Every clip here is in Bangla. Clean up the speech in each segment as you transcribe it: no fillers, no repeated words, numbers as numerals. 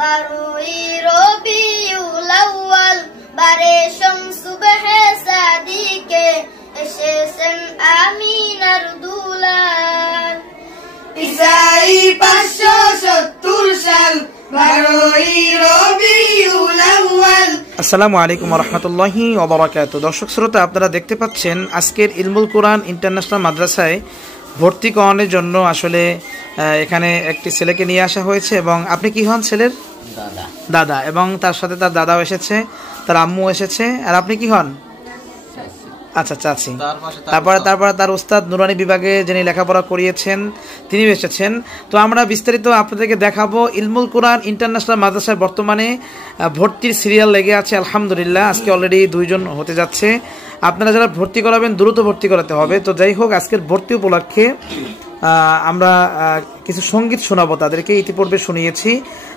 বারোই রবিউল আউয়াল বারে সুবহে সাদিকে এসেছেন আমিনার দুলাল। ঈসাই 570 সাল 12ই রবিউল আউয়াল। আসসালামু আলাইকুম ওয়া রাহমাতুল্লাহি ওয়া বারাকাতুহু। দর্শক শ্রোতা, আপনারা দেখতে পাচ্ছেন আজকের ইলমুল কোরআন ইন্টারন্যাশনাল মাদ্রাসায় ভর্তি করানোর জন্য আসলে এখানে একটি ছেলেকে নিয়ে আসা হয়েছে। এবং আপনি কি হন ছেলের? দাদা। এবং তার সাথে তার দাদাও এসেছে, তার আম্মু এসেছে। আর আপনি কি হন? আচ্ছা, চাচি। তারপরে তার উস্তাদ নুরানি বিভাগে যিনি লেখাপড়া করিয়েছেন তিনি এসেছেন। তো আমরা বিস্তারিত আপনাদেরকে দেখাবো। ইলমুল কোরআন ইন্টারন্যাশনাল মাদ্রাসায় বর্তমানে ভর্তির সিরিয়াল লেগে আছে আলহামদুলিল্লাহ। আজকে অলরেডি 2 জন হতে যাচ্ছে। আপনারা যারা ভর্তি করাবেন দ্রুত ভর্তি করাতে হবে। তো যাই হোক, আজকের ভর্তি উপলক্ষে আমরা কিছু সঙ্গীত শোনাবো তাদেরকে। ইতিপূর্বে শুনিয়েছি।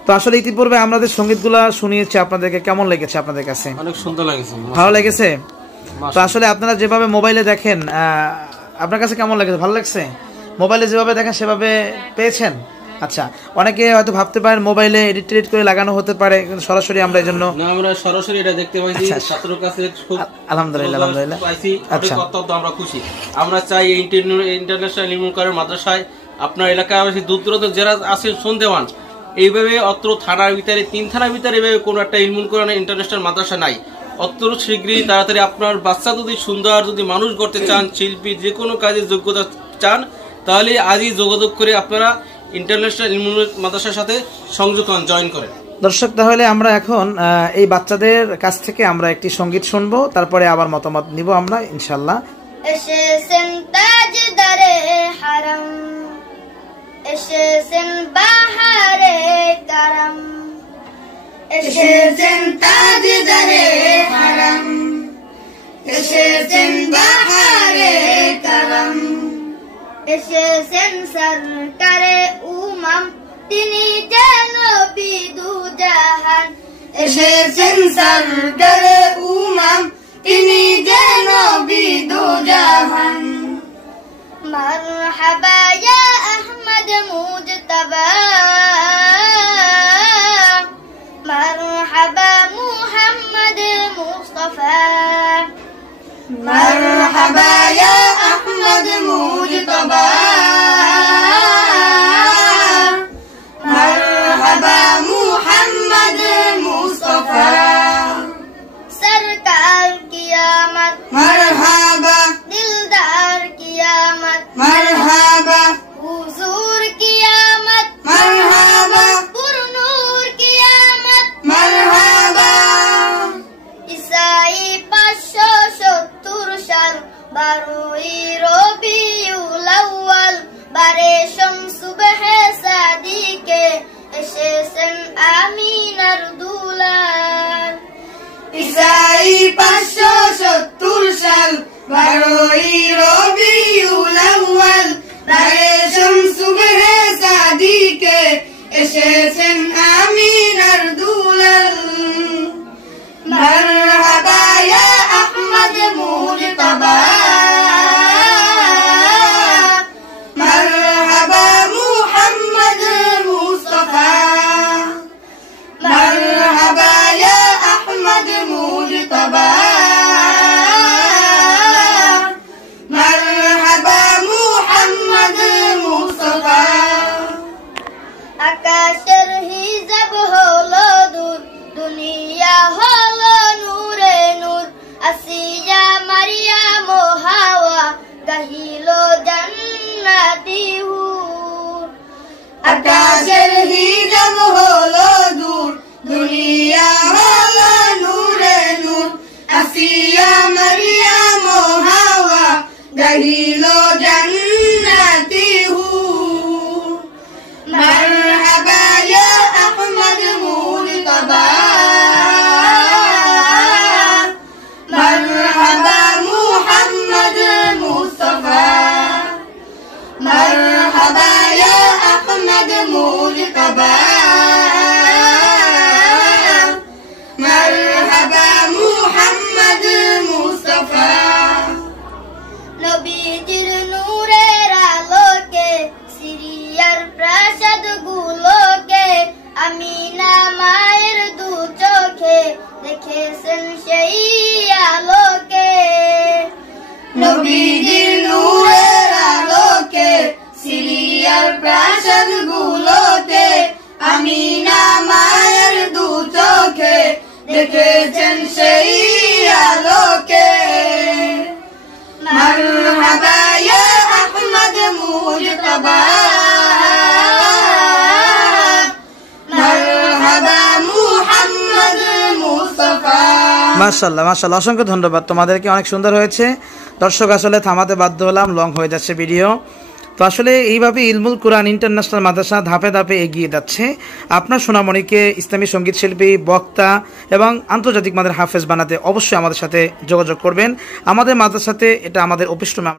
তো আসলে ইতিপূর্বে আমাদের সঙ্গীতগুলা শুনিয়েছি আপনাদেরকে। কেমন লেগেছে আপনাদের কাছে? অনেক সুন্দর লেগেছে। ভালো লেগেছে? তো আসলে আপনারা যেভাবে মোবাইলে দেখেন, আপনার কাছে কেমন লেগেছে? ভালো লাগছে? মোবাইলে যেভাবে দেখেন সেভাবে পেয়েছেন? আচ্ছা, অনেকে হয়তো ভাবতে পারেন মোবাইলে এডিট করে লাগানো হতে পারে, কিন্তু সরাসরি আমরা এই জন্য আমরা সরাসরি এটা দেখতে পাইছি। ছাত্রর কাছে খুব আলহামদুলিল্লাহ পাইছি। অত্যন্ত আমরা খুশি। আমরা চাই ইন্টারন্যাশনাল ইলমুল কোরআন মাদ্রাসায় আপনার এলাকায় দূর দূরান্ত যারা আছে সন্দেহান, এইভাবে অত্র থানার ভিতরে 3 থানার ভিতরে এইভাবে কোনো একটা ইলমুল কোরআন ইন্টারন্যাশনাল মাদ্রাসা নাই। অত্র শীঘ্রই তাড়াতাড়ি আপনার বাচ্চা যদি সুন্দর যদি মানুষ করতে চান, শিল্পী যে কোনো কাজের যোগ্যতা চান, তাহলে আজই যোগাযোগ করে আপনারা ইন্টারন্যাশনাল ইলমুল মাদ্রাসার সাথে সংযোগ হন, জয়েন করেন। দর্শক, তাহলে আমরা এখন এই বাচ্চাদের কাছ থেকে আমরা একটি সঙ্গীত শুনবো, তারপরে আবার মতামত নিব আমরা ইনশাআল্লাহ। এসেছেন তাজদারে হারাম, এসেছেন বাহারে কারাম, এসেছেন তাজদারে হারাম, এসেছেন বাহারে কারাম, এসেছেন সরকারে উমাম তিনি যেন বিদু জাহান, এসেছেন সরকারে উমাম তিনি যেন বিদু জাহান। মারহাবা ইয়া আহমদ মুজতবা, মারহাবা মুহাম্মদ মুস্তাফা, মারহাবা ইয়া আহমদ মুজতবা, মারহাবা মুহাম্মদ মুস্তাফা। সরকার কিয়ামত মারহাবা, দিলদার কিয়ামত মারহাবা, হুজুর কিয়ামত মারহাবা, পুরনূর কিয়ামত মারহাবা। ঈসাই 570 সাল 12ই রবিউল আউয়াল বারে সুবহে সাদিকে এসেছেন আমিনার দুলাল। ঈসাই 570 সাল 12ই রবিউল আউয়াল বারে সুবহে সাদিকে এসেছেন আমিনার দুলাল। মারহাবা ইয়া আহমদ মুজতবা, মারহাবা মুহাম্মদ মুস্তাফা, মারহাবা ইয়া আহমদ মুজতবা, মারহাবা মুহাম্মদ মুস্তাফা। আকাশের হিজাব হলো দূর, দুনিয়া হলো নূরে নূর, আসিয়া মারিয়াম ও হাওয়া গাহিল জান্নাতি হুর। আকাশের হিজাব হলো দূর, দুনিয়া হলো নূরে নূর, আসিয়া মারিয়াম ও হাওয়া গাহিল জান্নাতি হুর। মারহাবা ইয়া আহমদ মুজতবা, মারহাবা মুহাম্মদ মুস্তাফা, মারহাবা ইয়া আহমদ মুজতবা, মারহাবা মুহাম্মদ মুস্তাফা। নবীজির নূরের আলোকে মক্কার প্রাসাদ গুলোতে আমিনা মায়ের দু চোখে দেখেছেন সেই আলোকে। মারহাবা ইয়া আহমদ মুজতবা, মারহাবা মুহাম্মদ মুস্তাফা। মাশাআল্লাহ মাশাআল্লাহ, অসংখ্য ধন্যবাদ তোমাদেরকে, অনেক সুন্দর হয়েছে। দর্শক আসলে থামাতে বাধ্য হলাম, লং হয়ে যাচ্ছে ভিডিও। তো আসলে এইভাবে ইলমুল কুরআন ইন্টারন্যাশনাল মাদ্রাসা ধাপে ধাপে এগিয়ে যাচ্ছে। আপনার সোনামণিকে ইসলামী সঙ্গীত শিল্পী, বক্তা এবং আন্তর্জাতিক মানের হাফেজ বানাতে অবশ্যই আমাদের সাথে যোগাযোগ করবেন। আমাদের মাদ্রাসাতে এটা আমাদের অফিস রুমে